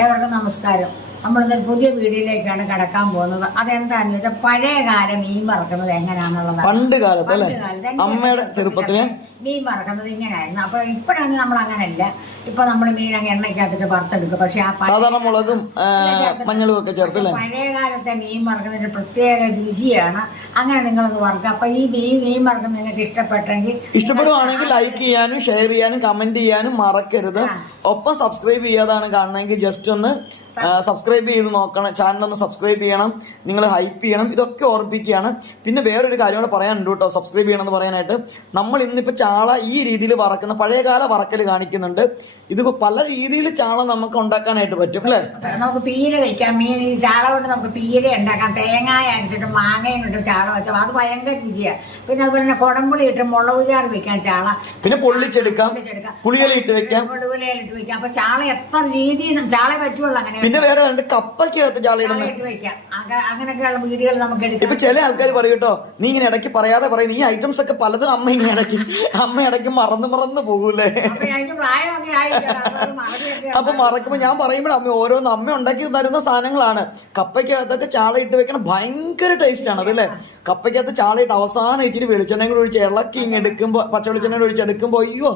ഏവർക്കും നമസ്കാരം. നമ്മളിന്നൊരു പുതിയ വീഡിയോയിലേക്കാണ് കടക്കാൻ പോകുന്നത്. അതെന്താന്ന് വെച്ചാൽ പഴയകാല മീൻ വറക്കുന്നത് എങ്ങനെയാണെന്നുള്ളത്. പണ്ട് കാലത്ത് അല്ലേ, അമ്മയുടെ ചെറുപ്പത്തില് മീൻ വറക്കുന്നത് ഇങ്ങനെയായിരുന്നു. അപ്പൊ ഇപ്പോഴാണ് നമ്മൾ അങ്ങനല്ല. ഇപ്പൊ നമ്മൾ മീൻ അങ്ങ് എണ്ണയ്ക്കകത്തിട്ട് വറുത്തെടുക്കും. പക്ഷെ ആ സാധാരണ മുളകും മഞ്ഞളും ഒക്കെ ചേർത്തല്ലേ. പഴയകാലത്തെ മീൻ വറക്കുന്നതിന് പ്രത്യേക രുചിയാണ്. അങ്ങനെ നിങ്ങളൊന്ന് വറുക്കുക. അപ്പൊ ഈ മീൻ വറക്കുന്നത് നിങ്ങൾക്ക് ഇഷ്ടപ്പെടുവാണെങ്കിൽ ലൈക്ക് ചെയ്യാനും ഷെയർ ചെയ്യാനും കമന്റ് ചെയ്യാനും മറക്കരുത്. ഒപ്പം സബ്സ്ക്രൈബ് ചെയ്യാതാണ് കാണണമെങ്കിൽ ജസ്റ്റ് ഒന്ന് സബ്സ്ക്രൈബ് ചെയ്ത് നോക്കണം. ചാനലൊന്ന് സബ്സ്ക്രൈബ് ചെയ്യണം, നിങ്ങൾ ഹൈപ്പ് ചെയ്യണം. ഇതൊക്കെ ഓർപ്പിക്കുകയാണ്. പിന്നെ വേറൊരു കാര്യം കൂടെ പറയാനുണ്ട് കേട്ടോ, സബ്സ്ക്രൈബ് ചെയ്യണം എന്ന് പറയാനായിട്ട്. നമ്മൾ ഇന്നിപ്പോൾ ചാള ഈ രീതിയിൽ വറക്കുന്ന പഴയകാല വറക്കൽ കാണിക്കുന്നുണ്ട്. ഇതിപ്പോൾ പല രീതിയിൽ ചാള നമുക്ക് ഉണ്ടാക്കാനായിട്ട് പറ്റും അല്ലേ. നമുക്ക് പീര വെക്കാം. ചാള കൊണ്ട് നമുക്ക് പീര ഉണ്ടാക്കാം. തേങ്ങായ അരച്ചിട്ട് മാങ്ങയും ഇട്ട് ചാള വെച്ചാൽ അത് ഭയങ്കര രുചിയാണ്. പിന്നെ അതുപോലെ തന്നെ കുടംപുളി ഇട്ട് മുളക് ചാറ് വെക്കാം ചാള. പിന്നെ പൊള്ളിച്ചെടുക്കാം, പുളിയില ഇട്ട് വെക്കാം, പുളിയിലിട്ട് വെക്കാം. അപ്പൊ ചാള എത്ര രീതിയിൽ ചാള പറ്റുള്ളൂ. അങ്ങനെ പിന്നെ വേറെ കപ്പയ്ക്കകത്ത് ചാള ഇടുന്നത് അങ്ങനെയൊക്കെയുള്ള വീഡിയോകൾ നമുക്ക് എടുക്കാം. ഇപ്പൊ ചില ആൾക്കാർ പറയും കേട്ടോ, നീ ഇങ്ങനെ ഇടയ്ക്ക് പറയാതെ പറയുന്നത് ഈ ഐറ്റംസ് ഒക്കെ പലതും അമ്മ ഇങ്ങനെ അമ്മ ഇടയ്ക്ക് മറന്നു പോകൂലേ. അപ്പൊ മറക്കുമ്പോ ഞാൻ പറയുമ്പോഴും അമ്മ ഉണ്ടാക്കി തരുന്ന സാധനങ്ങളാണ്. കപ്പയ്ക്കകത്തൊക്കെ ചാള ഇട്ട് വെക്കണം, ഭയങ്കര ടേസ്റ്റ് ആണ് അതല്ലേ. കപ്പയ്ക്കകത്ത് ചാള ഇട്ട് അവസാനം ഇച്ചിരി വെളിച്ചെണ്ണ കൂടി ഒഴിച്ച് ഇളക്കി ഇങ്ങെടുക്കുമ്പോ, പച്ച വെളിച്ചെണ്ണ ഒഴിച്ചെടുക്കുമ്പോ അയ്യോ,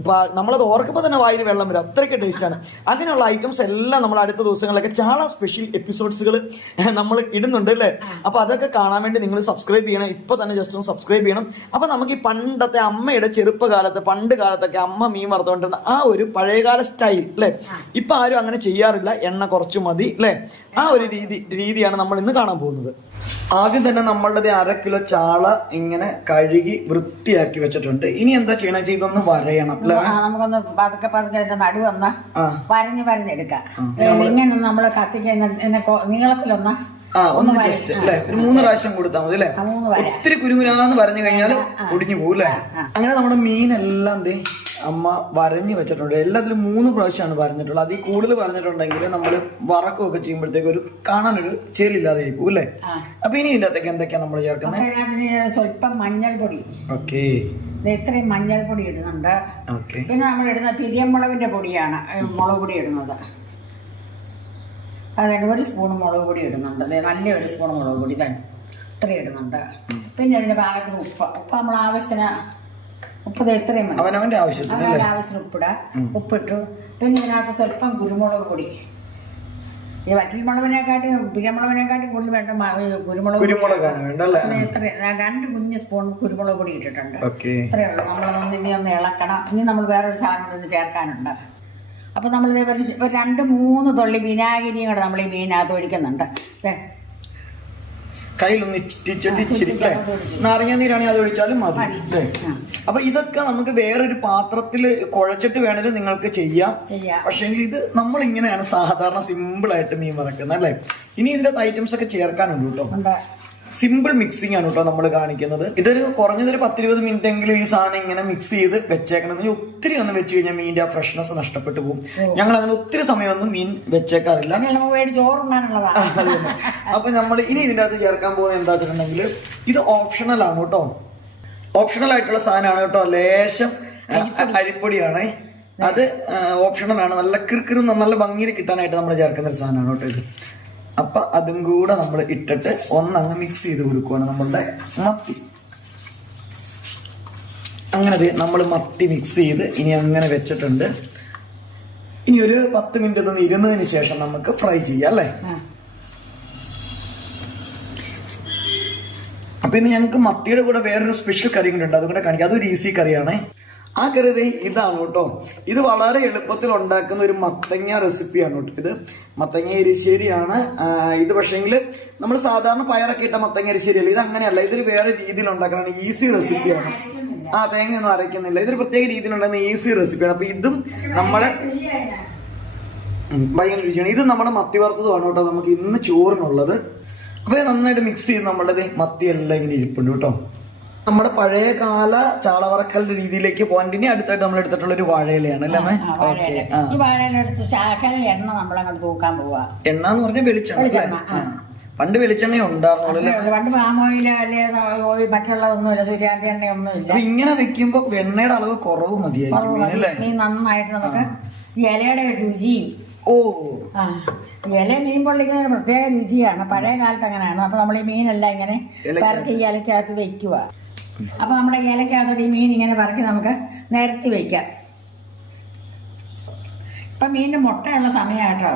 ഇപ്പൊ നമ്മളത് ഓർക്കുമ്പോൾ തന്നെ വായിൽ വെള്ളം വരും, അത്രയ്ക്ക് ടേസ്റ്റാണ്. അങ്ങനെയുള്ള ഐറ്റംസ് എല്ലാം നമ്മൾ അടുത്ത ദിവസങ്ങളിലൊക്കെ ചാള സ്പെഷ്യൽ എപ്പിസോഡ്സുകൾ നമ്മൾ ഇടുന്നുണ്ട് അല്ലേ. അപ്പൊ അതൊക്കെ കാണാൻ വേണ്ടി നിങ്ങൾ സബ്സ്ക്രൈബ് ചെയ്യണം. ഇപ്പൊ തന്നെ ജസ്റ്റ് ഒന്ന് സബ്സ്ക്രൈബ് ചെയ്യണം. അപ്പൊ നമുക്ക് ഈ പണ്ടത്തെ അമ്മയുടെ ചെറുപ്പകാലത്ത് പണ്ട് കാലത്തൊക്കെ അമ്മ മീൻ വറുത്തോണ്ടിരുന്ന ആ ഒരു പഴയകാല സ്റ്റൈൽ അല്ലെ, ഇപ്പൊ ആരും അങ്ങനെ ചെയ്യാറില്ല. എണ്ണ കുറച്ചു മതി അല്ലെ. ആ ഒരു രീതിയാണ് നമ്മൾ ഇന്ന് കാണാൻ പോകുന്നത്. ആദ്യം തന്നെ നമ്മളുടെ 1/2 കിലോ ചാള ഇങ്ങനെ കഴുകി വൃത്തിയാക്കി വെച്ചിട്ടുണ്ട്. ഇനി എന്താ ചെയ്യണം, ഇതൊന്ന് വരയണം. നമുക്കൊന്ന് പതുക്കെ നടുവൊന്ന് വരഞ്ഞെടുക്കാം. ഇങ്ങനെ നമ്മള് കത്തിക്കുന്ന നീളത്തിലൊന്ന് ഒന്ന് ജസ്റ്റ് അല്ലെ, ഒരു 3 പ്രാവശ്യം കൊടുത്താൽ മതി അല്ലെ. ഒത്തിരി കുരുമുരാന്ന് വരഞ്ഞു കഴിഞ്ഞാൽ ഒടിഞ്ഞു പോകും അല്ലെ. അങ്ങനെ നമ്മുടെ മീനെല്ലാം അമ്മ വരഞ്ഞു വെച്ചിട്ടുണ്ട്. എല്ലാത്തിലും 3 പ്രാവശ്യമാണ് വരഞ്ഞിട്ടുള്ളത്. അതിൽ കൂടുതൽ പറഞ്ഞിട്ടുണ്ടെങ്കിൽ നമ്മൾ വറക്കമൊക്കെ ചെയ്യുമ്പോഴത്തേക്ക് ഒരു കാണാനൊരു ചേലില്ലാതെ ആയിപ്പോവും അല്ലെ. അപ്പൊ ഇനി ഇതിനകത്തേക്ക് എന്തൊക്കെയാ നമ്മൾ ചേർക്കുന്നത്? സ്വല്പം മഞ്ഞൾപ്പൊടി. ഓക്കെ, ഇത്രയും മഞ്ഞൾപ്പൊടി ഇടുന്നുണ്ട്. പിന്നെ നമ്മൾ ഇടുന്ന പിരിയമുളകിന്റെ പൊടിയാണ് മുളക് പൊടി ഇടുന്നത്. അതായത് 1 സ്പൂൺ മുളക് പൊടി ഇടുന്നുണ്ട്. നല്ല 1 സ്പൂൺ മുളക് പൊടി തന്നെ ഇത്രയും ഇടുന്നുണ്ട്. പിന്നെ അതിന്റെ ഭാഗത്തിന് ഉപ്പ് നമ്മൾ ആവശ്യത്തിന് ഉപ്പ് ഇത്രയും മതി. അവനവന്റെ ആവശ്യത്തിന് ഉപ്പിട്ടു. പിന്നെ ഇതിനകത്ത് സ്വല്പം കുരുമുളക് പൊടി. ഈ വറ്റൽ മുളകിനെക്കാട്ടി പിരിയമുളകിനെക്കാട്ടി കൂടുതൽ വേണ്ട കുരുമുളകാണ് വേണ്ടല്ലേ. 2 കുഞ്ഞ് സ്പൂൺ കുരുമുളക് പൊടി ഇട്ടിട്ടുണ്ട്. ഇത്രയേ ഉള്ളൂ. നമ്മളൊന്ന് ഒന്ന് ഇളക്കണം. ഇനി നമ്മൾ വേറൊരു സാധനം ചേർക്കാനുണ്ട്. അപ്പൊ നമ്മൾ ഒരു 2-3 തുള്ളി വിനാഗിരിയും കൂടെ നമ്മൾ ഈ മീനകത്ത് ഒഴിക്കുന്നുണ്ട്. കയ്യിലൊന്ന് നാരങ്ങ നീരാണെങ്കിൽ അത് ഒഴിച്ചാലും മതി. അപ്പൊ ഇതൊക്കെ നമുക്ക് വേറൊരു പാത്രത്തിൽ കുഴച്ചിട്ട് വേണമെങ്കിൽ നിങ്ങൾക്ക് ചെയ്യാം. പക്ഷേ ഇത് നമ്മൾ ഇങ്ങനെയാണ് സാധാരണ സിമ്പിൾ ആയിട്ട് മീൻ വറക്കുന്നത് അല്ലെ. ഇനി ഇതിന്റെ ഐറ്റംസ് ഒക്കെ ചേർക്കാനുണ്ട് കേട്ടോ. സിമ്പിൾ മിക്സിംഗ് ആണ് കേട്ടോ നമ്മൾ കാണിക്കുന്നത്. ഇതൊരു കുറഞ്ഞതൊരു 10-20 മിനിറ്റ് എങ്കിലും ഈ സാധനം ഇങ്ങനെ മിക്സ് ചെയ്ത് വെച്ചേക്കണം. ഒത്തിരി ഒന്നും വെച്ച് കഴിഞ്ഞാൽ മീനിന്റെ ആ ഫ്രഷ്നെസ് നഷ്ടപ്പെട്ടു പോകും. ഞങ്ങൾ അങ്ങനെ ഒത്തിരി സമയമൊന്നും മീൻ വെച്ചേക്കാറില്ല. അപ്പൊ നമ്മൾ ഇനി ഇതിന്റെ അകത്ത് ചേർക്കാൻ പോകുന്നത് എന്താ വെച്ചിട്ടുണ്ടെങ്കിൽ ഇത് ഓപ്ഷണൽ ആണ് കേട്ടോ. ഓപ്ഷണൽ ആയിട്ടുള്ള സാധനമാണ് കേട്ടോ. ലേശം അരിപ്പൊടിയാണ്. അത് ഓപ്ഷണൽ ആണ്. നല്ല കിറുക്കിറും നല്ല ഭംഗിയിൽ കിട്ടാനായിട്ട് നമ്മൾ ചേർക്കുന്ന ഒരു സാധനമാണ് കേട്ടോ ഇത്. അപ്പൊ അതും കൂടെ നമ്മൾ ഇട്ടിട്ട് ഒന്നങ്ങ് മിക്സ് ചെയ്ത് കൊടുക്കുവാണ് നമ്മളുടെ മത്തി. അങ്ങനെ നമ്മൾ മത്തി മിക്സ് ചെയ്ത് ഇനി അങ്ങനെ വെച്ചിട്ടുണ്ട്. ഇനി ഒരു 10 മിനിറ്റ് ഒന്ന് ഇരുന്നതിന് ശേഷം നമുക്ക് ഫ്രൈ ചെയ്യാം അല്ലേ. അപ്പൊ ഇനി ഞങ്ങൾക്ക് മത്തിയുടെ കൂടെ വേറൊരു സ്പെഷ്യൽ കറി കൂടെ ഉണ്ട്, അതുകൂടെ കാണിക്കാം. അതൊരു ഈസി കറിയാണ്. ആ കറി ഇതാണ് കേട്ടോ. ഇത് വളരെ എളുപ്പത്തിൽ ഉണ്ടാക്കുന്ന ഒരു മത്തങ്ങ റെസിപ്പിയാണ് കേട്ടോ. ഇത് മത്തങ്ങ എരിശ്ശേരിയാണ്. ഇത് പക്ഷേങ്കിൽ നമ്മൾ സാധാരണ പയറൊക്കെ ഇട്ട മത്തങ്ങ എരിശ്ശേരി അല്ല. ഇത് അങ്ങനെയല്ല, ഇതൊരു വേറെ രീതിയിൽ ഉണ്ടാക്കുന്ന ഈസി റെസിപ്പിയാണ്. തേങ്ങയൊന്നും അരയ്ക്കുന്നില്ല. ഇതൊരു പ്രത്യേക രീതിയിൽ ഉണ്ടാകുന്ന ഈസി റെസിപ്പിയാണ്. അപ്പൊ ഇതും നമ്മളെ ഭയങ്കര രുചിയാണ്. ഇത് നമ്മുടെ മത്തി വറുത്തതുമാണ് കേട്ടോ നമുക്ക് ഇന്ന് ചോറിനുള്ളത്. അപ്പൊ നന്നായിട്ട് മിക്സ് ചെയ്ത് നമ്മുടെ മത്തിയെല്ലാം ഇങ്ങനെ ഇരിപ്പുണ്ട് കേട്ടോ. നമ്മുടെ പഴയ കാല ചാളവറക്കലിന്റെ രീതിയിലേക്ക് പോകാൻ ഇനി അടുത്തായിട്ട് നമ്മൾ എടുത്തിട്ടുള്ള ഒരു വാഴയിലയാണ് അല്ലേ. എണ്ണ എന്ന് പറഞ്ഞാൽ വെളിച്ചെണ്ണ. പണ്ട് വെളിച്ചെണ്ണ ഉണ്ടായിരുന്നുള്ളൂ. പണ്ട് പാമോയില് മറ്റുള്ളതൊന്നുമില്ല, സൂര്യാന്തി എണ്ണയൊന്നുമില്ല. അപ്പൊ ഇങ്ങനെ വെക്കുമ്പോ എണ്ണയുടെ അളവ് കുറവ് മതിയായിരിക്കും. നന്നായിട്ട് നമുക്ക് ഇലയുടെ രുചിയും ഓ ആ ഇല മീൻ പൊള്ളിക്കുന്ന പ്രത്യേക രുചിയാണ്. പഴയ കാലത്ത് അങ്ങനെയാണ്. അപ്പോൾ നമ്മൾ ഈ മീനെല്ലാം ഇങ്ങനെ പറക്കി ഈ ഇലക്കകത്ത് വെക്കുക. അപ്പോൾ നമ്മുടെ ഇലക്കകത്തോട്ട് ഈ മീൻ ഇങ്ങനെ പറക്കി നമുക്ക് നിരത്തി വയ്ക്കാം. ഇപ്പം മീനിന് മുട്ടയുള്ള സമയമായിട്ടോ.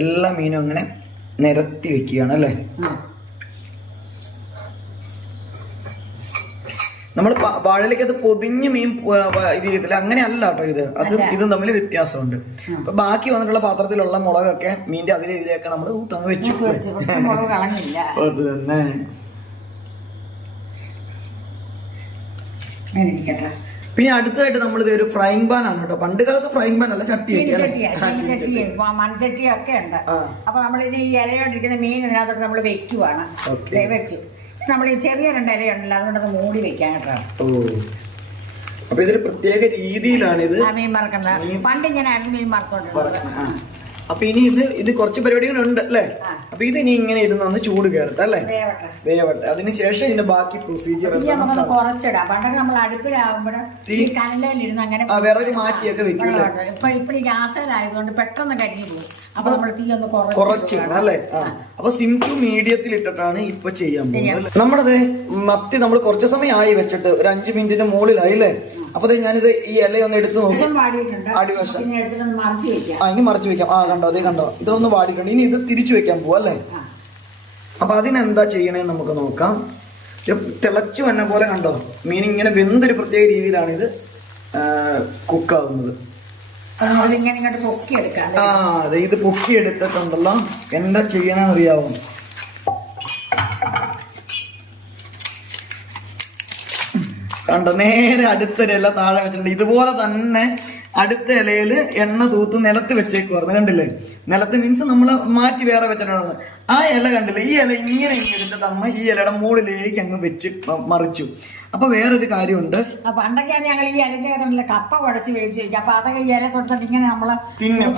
എല്ലാ മീനും അങ്ങനെ നിരത്തി വെക്കുകയാണ് അല്ലേ. നമ്മൾ വാഴയിലേക്കത് പൊതിഞ്ഞ് മീൻ ഇത് ചെയ്തില്ല, അങ്ങനെ അല്ല കേട്ടോ ഇത്. ഇതും തമ്മിൽ വ്യത്യാസമുണ്ട്. അപ്പൊ ബാക്കി വന്നിട്ടുള്ള പാത്രത്തിലുള്ള മുളകൊക്കെ മീൻ്റെ ഇതിലേക്ക് നമ്മൾ തങ്ങ് വെച്ചു. അത് തന്നെ. പിന്നെ അടുത്തായിട്ട് നമ്മൾ ഇത് ഒരു ഫ്രൈങ് പാൻ ആണ് കേട്ടോ. പണ്ട് കാലത്ത് ഫ്രൈങ് പാൻ അല്ല, ചട്ടി മൺചട്ടിയൊക്കെ ഉണ്ട്. അപ്പൊ നമ്മളിനി ഈ ഇലയോണ്ടിരിക്കുന്ന മീൻ ഇതിനകത്തോട്ട് നമ്മൾ വെക്കുവാണ്. വെച്ചു നമ്മൾ ഈ ചെറിയ 2 ഇലയുണ്ടല്ലോ, അതുകൊണ്ടൊക്കെ മൂടി വെക്കാൻ കേട്ടോ. അപ്പൊ ഇതൊരു പ്രത്യേക രീതിയിലാണ് ഇത് മീൻ മറക്കണ്ട. പണ്ട് ഇങ്ങനെ ആയിരുന്നു മീൻ മറത്തോണ്ട്. അപ്പൊ ഇനി ഇത് കുറച്ച് പരിപാടികളുണ്ട് അല്ലേ. അപ്പൊ ഇത് ഇനി ഇങ്ങനെ ഇരുന്ന് ചൂട് കയറട്ടെ അല്ലേ, വേവട്ടെ. അതിനുശേഷം ഇതിന്റെ ബാക്കി പ്രൊസീജിയർ കുറച്ചിടാം. പണ്ടൊക്കെ നമ്മൾ അടുപ്പിലാവുമ്പോൾ ഈ കല്ലിലിരുന്ന് അങ്ങനെ വിറക് മാറ്റിയൊക്കെ വെക്കും. ഇപ്പൊ ഗ്യാസിലായതുകൊണ്ട് പെട്ടെന്ന് കരിഞ്ഞു പോകും. അപ്പൊ നമ്മൾ തീ ഒന്ന് കുറച്ചിടണം അല്ലേ. അപ്പൊ സിം ടു മീഡിയത്തിൽ ഇട്ടിട്ടാണ് ഇപ്പൊ ചെയ്യാൻ പോകുന്നത്. നമ്മുടെ മത്തി നമ്മൾ കുറച്ച് സമയം ആയി വെച്ചിട്ട് ഒരു 5 മിനിറ്റിന്റെ മുകളിലായി അല്ലേ. അപ്പൊ ഞാനിത് ഈ ഇലയൊന്ന് എടുത്ത് നോക്കി. അടിവശം ഇനി മറിച്ച് വെക്കാം. കണ്ടോ, അതേ കണ്ടോ, ഇതൊന്ന് വാടിയിട്ടുണ്ട്. ഇനി ഇത് തിരിച്ചു വെക്കാൻ പോവാ അല്ലേ. അപ്പൊ അതിനെന്താ ചെയ്യണേന്ന് നമുക്ക് നോക്കാം. തിളച്ചു വന്ന പോലെ കണ്ടോ, മീൻ ഇങ്ങനെ വെന്തൊരു പ്രത്യേക രീതിയിലാണ് ഇത് കുക്കാവുന്നത്. അതെ, ഇത് പൊക്കി എടുത്തിട്ടുണ്ടല്ലോ. എന്താ ചെയ്യണമെന്ന് അറിയാവോ? കണ്ടോ, നേരെ അടുത്തൊരു ഇല താഴെ വെച്ചിട്ടുണ്ട്. ഇതുപോലെ തന്നെ അടുത്ത ഇലയില് എണ്ണ തൂത്ത് നിലത്ത് വെച്ചേക്കുവായിരുന്നു. കണ്ടില്ലേ, നിലത്ത് മീൻസ് നമ്മൾ മാറ്റി വേറെ വെച്ചിട്ടുണ്ടായിരുന്നു. ആ ഇല കണ്ടില്ലേ, ഈ ഇല ഇങ്ങനെ എടുത്തിട്ട് അമ്മ ഈ ഇലയുടെ മുകളിലേക്ക് അങ്ങ് വെച്ച് മറിച്ചു. അപ്പൊ വേറൊരു കാര്യമുണ്ട്. പണ്ടൊക്കെ ഞങ്ങൾ ഈ ഇലക്കകത്തുള്ള കപ്പ കുഴച്ച് വേവിച്ച് വെക്കും. അപ്പൊ അതൊക്കെ ഈ ഇല തൊട്ടിട്ട് ഇങ്ങനെ നമ്മള് തിന്നും.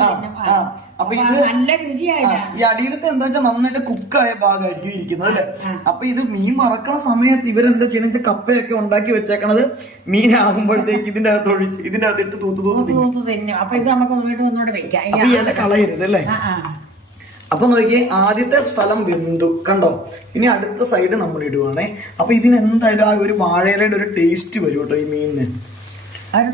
അപ്പൊ ഇത് നല്ല രുചിയായില്ല. ഈ അടിയിലത്തെ എന്താ വെച്ചാൽ നന്നായിട്ട് കുക്കായ ഭാഗമായിരിക്കും ഇരിക്കുന്നത് അല്ലെ. അപ്പൊ ഇത് മീൻ മറക്കണ സമയത്ത് ഇവരെന്താ ചെയ്യണ കപ്പയൊക്കെ ഉണ്ടാക്കി വെച്ചേക്കണത് മീനാകുമ്പോഴത്തേക്ക് ഇതിന്റെ അകത്ത് ഒഴിച്ച് ഇതിന്റെ അകത്ത് ഇട്ട് തൂത്ത് തിന്നും. അപ്പൊ ഇത് നമുക്ക് വീണ്ടും ഒന്നുകൂടെ വെക്കാം. അപ്പൊ ഈ ഇല കളയരുത് അല്ലേ. അപ്പൊ നോക്കിയേ, ആദ്യത്തെ സ്ഥലം വെന്തു കണ്ടോ. ഇനി അടുത്ത സൈഡ് നമ്മൾ ഇടുവാണേ. അപ്പൊ ഇതിന് എന്തായാലും ആ ഒരു വാഴയിലയുടെ ഒരു ടേസ്റ്റ് വരും കേട്ടോ ഈ മീനിന്.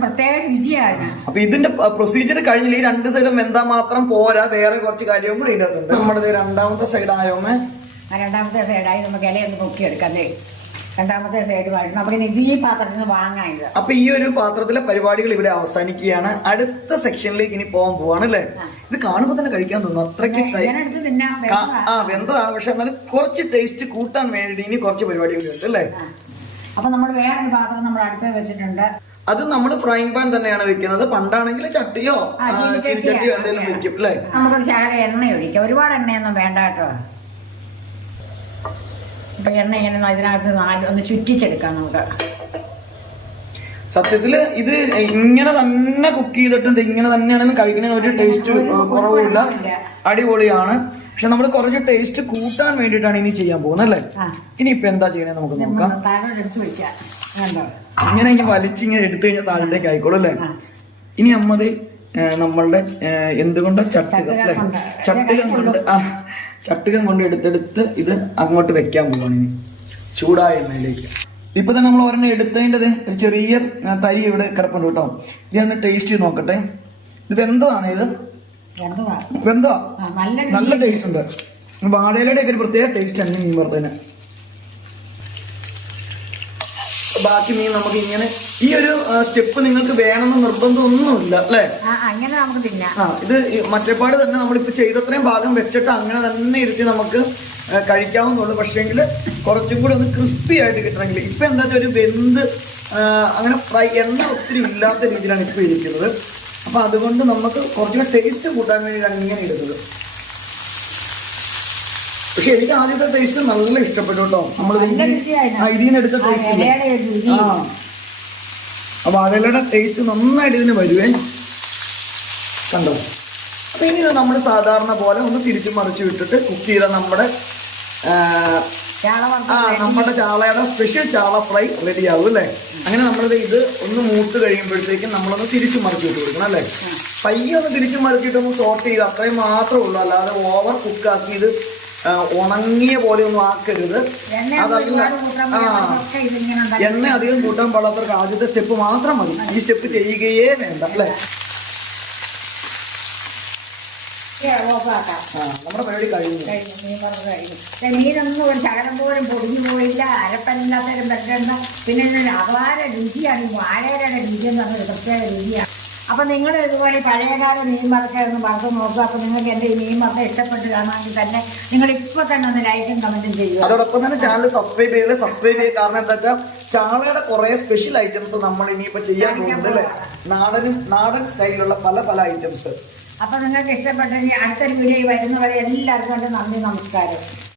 പ്രത്യേക രുചിയാണ്. അപ്പൊ ഇതിന്റെ പ്രൊസീജിയർ കഴിഞ്ഞില്ല. ഈ 2 സൈഡും വെന്താ മാത്രം പോരാ, വേറെ കുറച്ച് കാര്യവും കൂടി ഇതിനകത്തുണ്ട്. നമ്മുടെ 2ാമത്തെ സൈഡ് ആയോമേ. 2ാമത്തെ സൈഡായി നമുക്ക് ഇലയൊന്ന് പൊക്കിയെടുക്കാം. 2ാമത്തെ സൈഡ് വാഴ നമുക്ക് ഈ പാത്രത്തിൽ നിന്ന് വാങ്ങാനില്ല. അപ്പൊ ഈ ഒരു പാത്രത്തിലെ പരിപാടികൾ ഇവിടെ അവസാനിക്കുകയാണ്. അടുത്ത സെക്ഷനിലേക്ക് ഇനി പോകാൻ പോവാണ് അല്ലേ. ഇത് കാണുമ്പോ തന്നെ കഴിക്കാൻ തോന്നുന്നു, അത്രയ്ക്ക് വെന്തതാണ്. പക്ഷെ എന്നാലും കുറച്ച് ടേസ്റ്റ് കൂട്ടാൻ വേണ്ടി ഇനി കുറച്ച് പരിപാടികളുണ്ട് അല്ലേ. അപ്പൊ നമ്മൾ വേറൊരു പാത്രം നമ്മൾ അടുപ്പിൽ വെച്ചിട്ടുണ്ട്. അത് നമ്മൾ ഫ്രൈങ് പാൻ തന്നെയാണ് വെക്കുന്നത്. പണ്ടാണെങ്കിൽ ചട്ടിയോ ചീനിച്ചട്ടിയോ എന്തെങ്കിലും വെക്കും അല്ലേ. നമുക്കൊരു ശകലം എണ്ണ ഒഴിക്കാം. ഒരുപാട് എണ്ണയൊന്നും വേണ്ട കേട്ടോ. അപ്പൊ എണ്ണ ഇങ്ങനെ ഇതിനകത്ത് ഒന്ന് ചുറ്റിച്ചെടുക്കാം നമുക്ക്. സത്യത്തില് ഇത് ഇങ്ങനെ തന്നെ കുക്ക് ചെയ്തിട്ട് ഇങ്ങനെ തന്നെയാണെന്ന് കഴിക്കണ ഒരു ടേസ്റ്റ് കുറവില്ല, അടിപൊളിയാണ്. പക്ഷെ നമ്മൾ കുറച്ച് ടേസ്റ്റ് കൂട്ടാൻ വേണ്ടിയിട്ടാണ് ഇനി ചെയ്യാൻ പോകുന്നത് അല്ലേ. ഇനിയിപ്പൊ എന്താ ചെയ്യണേ നമുക്ക് നോക്കാം. ഇങ്ങനെ ഇങ്ങനെ വലിച്ചിങ്ങനെ എടുത്തു കഴിഞ്ഞാൽ താഴത്തേക്ക് ആയിക്കോളും അല്ലേ. ഇനി അമ്മത് നമ്മളുടെ എന്തുകൊണ്ടോ ചട്ടുകം അല്ലെ, ചട്ടുകം കൊണ്ട് എടുത്തെടുത്ത് ഇത് അങ്ങോട്ട് വെക്കാൻ പോവാണ് ഇനി ചൂടായ എണ്ണയിലേക്ക്. ഇപ്പൊ തന്നെ നമ്മൾ ഒരെണ്ണം എടുത്തതിൻ്റെത് ഒരു ചെറിയ തരി ഇവിടെ കിടപ്പുണ്ട് കേട്ടോ. ഇനി ഒന്ന് ടേസ്റ്റ് ചെയ്ത് നോക്കട്ടെ. ഇത് വെന്തതാണ്, ഇത് വെന്തോ, നല്ല ടേസ്റ്റ് ഉണ്ട്. വാഴയിലയുടെ ഒക്കെ ഒരു പ്രത്യേക ടേസ്റ്റ് ആണ് മീൻ വറുത്തതിന്. ബാക്കി മീൻ നമുക്ക് ഇങ്ങനെ ഈ ഒരു സ്റ്റെപ്പ് നിങ്ങൾക്ക് വേണമെന്ന് നിർബന്ധമൊന്നുമില്ല അല്ലേ. ഇത് മറ്റേപാട് തന്നെ നമ്മളിപ്പോ ചെയ്തത്രയും ഭാഗം വെച്ചിട്ട് അങ്ങനെ തന്നെ ഇരുത്തി നമുക്ക് കഴിക്കാവുന്നുള്ളൂ. പക്ഷേങ്കിൽ കുറച്ചും കൂടി ഒന്ന് ക്രിസ്പി ആയിട്ട് കിട്ടണമെങ്കിൽ ഇപ്പൊ എന്താ വെച്ചാൽ ഒരു വെന്ത് അങ്ങനെ ഫ്രൈ എണ്ണ ഒത്തിരി ഇല്ലാത്ത രീതിയിലാണ് ഇപ്പൊ ഇരിക്കുന്നത്. അപ്പൊ അതുകൊണ്ട് നമുക്ക് കുറച്ചുകൂടെ ടേസ്റ്റ് കൂട്ടാൻ വേണ്ടിയിട്ടാണ് ഇങ്ങനെ ഇടുന്നത്. പക്ഷെ എനിക്ക് ആദ്യത്തെ ടേസ്റ്റ് നല്ല ഇഷ്ടപ്പെട്ടു കേട്ടോ. നമ്മൾ ഇതിൽ നിന്ന് എടുത്ത ടേസ്റ്റ് വാഴയിലയുടെ ടേസ്റ്റ് നന്നായിട്ട് ഇതിന് വരുവേ കണ്ടോ. അപ്പൊ ഇനി നമ്മൾ സാധാരണ പോലെ ഒന്ന് തിരിച്ചു മറിച്ച് വിട്ടിട്ട് കുക്ക് ചെയ്ത നമ്മുടെ ചാള നമ്മുടെ ചാളയുടെ സ്പെഷ്യൽ ചാള ഫ്രൈ റെഡി ആവും അല്ലേ? അങ്ങനെ നമ്മളിത് ഇത് ഒന്ന് മൂത്ത് കഴിയുമ്പോഴത്തേക്കും നമ്മളൊന്ന് തിരിച്ചു മറിച്ചിട്ട് കൊടുക്കണം അല്ലേ? പയ്യെ ഒന്ന് തിരിച്ചു മറിച്ചിട്ടൊന്ന് സോർട്ട് ചെയ്ത് അത്രയും മാത്രമേ ഉള്ളൂ. അല്ലാതെ ഓവർ കുക്കാക്കി ഇത് ഉണങ്ങിയ പോലെ ഒന്നും ആക്കരുത്. അതല്ല, എണ്ണ അധികം കൂട്ടാൻ പാടാത്തവർക്ക് ആദ്യത്തെ സ്റ്റെപ്പ് മാത്രം മതി. ഈ സ്റ്റെപ്പ് ചെയ്യുകയേ വേണ്ട അല്ലേ? നമ്മുടെ പരിപാടി കഴിഞ്ഞു. മീനൊന്നും ഒരു ശകലം പോലും പൊടിഞ്ഞു പോയില്ല, അരപ്പല്ലാത്തരം പറ്റണ്ട. പിന്നെ അപാര രുചിയാണ് ഈ വാഴയുടെ രുചി എന്ന് പറഞ്ഞൊരു പ്രത്യേക രുചിയാണ്. അപ്പൊ നിങ്ങൾ ഇതുപോലെ പഴയകാല മീൻ വറുക്കായിരുന്നു വറുത്ത് നോക്കുക. അപ്പൊ നിങ്ങൾക്ക് എന്റെ ഈ മീൻ വറുത്ത ഇഷ്ടപ്പെട്ട് കാണുമെങ്കിൽ തന്നെ നിങ്ങൾ ഇപ്പൊ തന്നെ ഒന്ന് ലൈക്കും കമന്റും ചെയ്യുക. അതോടൊപ്പം തന്നെ ചാനൽ സബ്സ്ക്രൈബ് ചെയ്ത് കാരണം എന്താ വെച്ചാൽ ചാളയുടെ കുറെ സ്പെഷ്യൽ ഐറ്റംസ് നമ്മൾ ഇനിയിപ്പോ ചെയ്യാൻ പോകുന്നുണ്ട് അല്ലേ? നാടൻ സ്റ്റൈലിലുള്ള പല ഐറ്റംസ്. അപ്പൊ നിങ്ങൾക്ക് ഇഷ്ടപ്പെട്ടെങ്കിൽ അടുത്തൊരു വീഡിയോ വരുന്നവരെ എല്ലാവർക്കും നന്ദി, നമസ്കാരം.